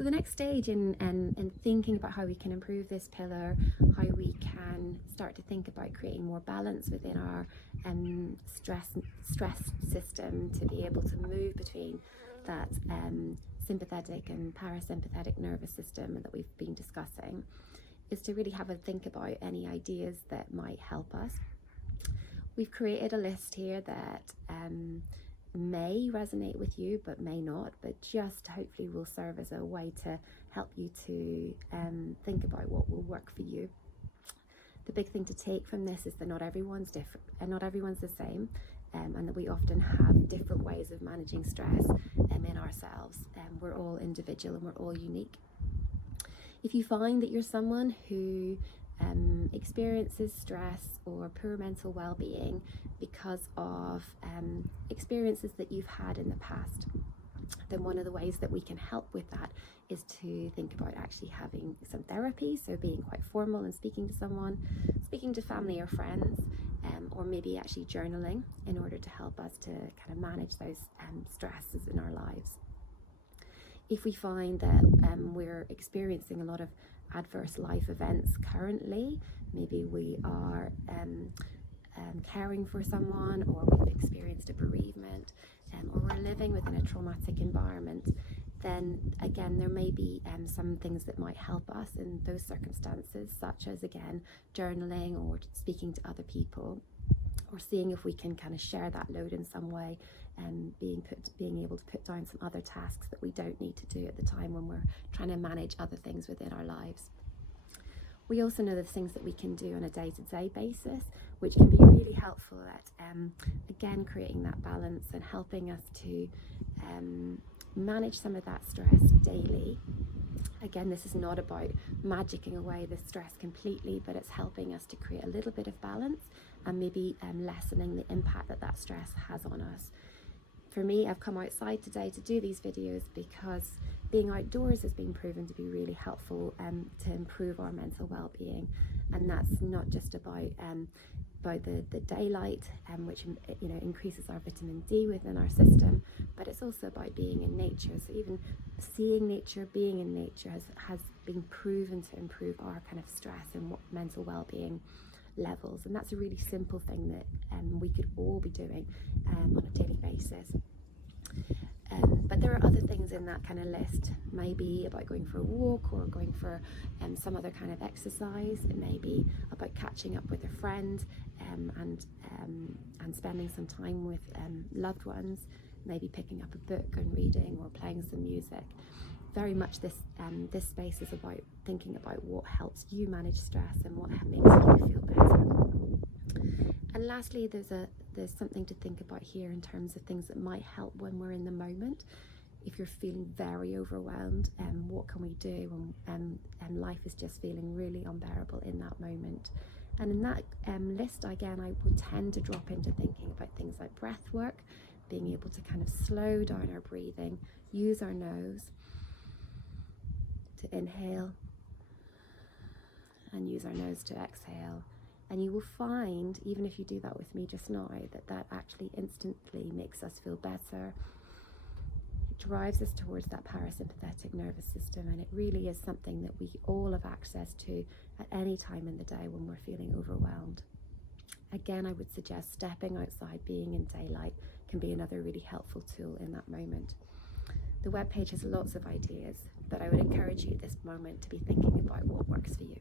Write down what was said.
So the next stage in thinking about how we can improve this pillar, how we can start to think about creating more balance within our stress system to be able to move between that sympathetic and parasympathetic nervous system that we've been discussing, is to really have a think about any ideas that might help us. We've created a list here that may resonate with you but may not, but just hopefully will serve as a way to help you to think about what will work for you. The big thing to take from this is that not everyone's different and not everyone's the same, and that we often have different ways of managing stress in ourselves. We're all individual and we're all unique. If you find that you're someone who experiences stress or poor mental well-being because of experiences that you've had in the past, then one of the ways that we can help with that is to think about actually having some therapy, so being quite formal and speaking to someone, speaking to family or friends, or maybe actually journaling in order to help us to kind of manage those stresses in our lives. If we find that we're experiencing a lot of adverse life events currently, maybe we are caring for someone, or we've experienced a bereavement, or we're living within a traumatic environment, then again there may be some things that might help us in those circumstances, such as again journaling or speaking to other people, or seeing if we can kind of share that load in some way, and being able to put down some other tasks that we don't need to do at the time when we're trying to manage other things within our lives. We also know there's things that we can do on a day-to-day basis, which can be really helpful at again creating that balance and helping us to manage some of that stress daily. Again, this is not about magicking away the stress completely, but it's helping us to create a little bit of balance and maybe lessening the impact that that stress has on us. For me, I've come outside today to do these videos because being outdoors has been proven to be really helpful to improve our mental well-being, and that's not just about the daylight, which increases our vitamin D within our system, but it's also about being in nature. So even seeing nature, being in nature has been proven to improve our kind of stress and mental well-being levels, and that's a really simple thing that we could all be doing on a daily basis. But there are other things in that kind of list, maybe about going for a walk or going for some other kind of exercise. It may be about catching up with a friend and spending some time with loved ones, maybe picking up a book and reading or playing some music. Very much this space is about thinking about what helps you manage stress and what makes you feel better. And lastly, there's something to think about here in terms of things that might help when we're in the moment. If you're feeling very overwhelmed, what can we do? And life is just feeling really unbearable in that moment. And in that list, again, I will tend to drop into thinking about things like breath work, being able to kind of slow down our breathing, use our nose to inhale and use our nose to exhale. And you will find, even if you do that with me just now, that actually instantly makes us feel better. It drives us towards that parasympathetic nervous system, and it really is something that we all have access to at any time in the day when we're feeling overwhelmed. Again, I would suggest stepping outside, being in daylight, can be another really helpful tool in that moment. The webpage has lots of ideas, but I would encourage you at this moment to be thinking about what works for you.